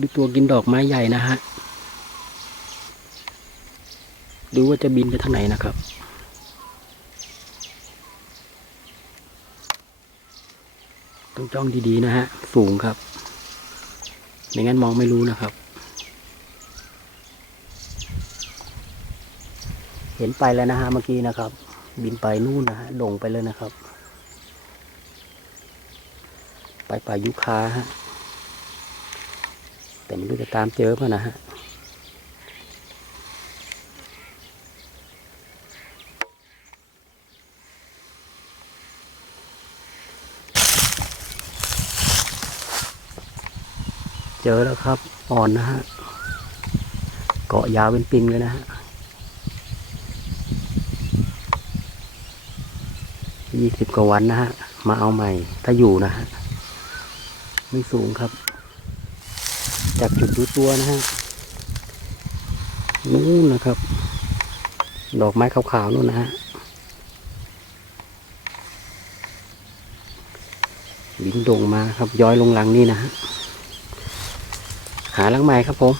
ดูตัวกินดอกไม้ใหญ่นะฮะ ดูว่าจะบินไปทางไหนนะครับ ต้องจ้องดีๆนะฮะ สูงครับ ไม่งั้นมองไม่รู้นะครับ เห็นไปแล้วนะฮะเมื่อกี้นะครับ บินไปนู่นนะฮะลงไปเลยนะครับ ไปป่ายุคาฮะ แต่ไม่รู้จะตามเจอป่ะนะฮะเจอแล้วครับ อ่อนนะฮะ เกาะยาวเป็นปิงเลยนะฮะยี่สิบกว่าวันนะฮะ มาเอาใหม่ ถ้าอยู่นะฮะ ไม่สูงครับ จากจุดดูตัวนะฮะนู่นนะครับ ดอกไม้ขาวๆนู่นนะฮะบินโด่งมาครับย้อยลงหลังนี่นะฮะหาหลังใหม่ครับผม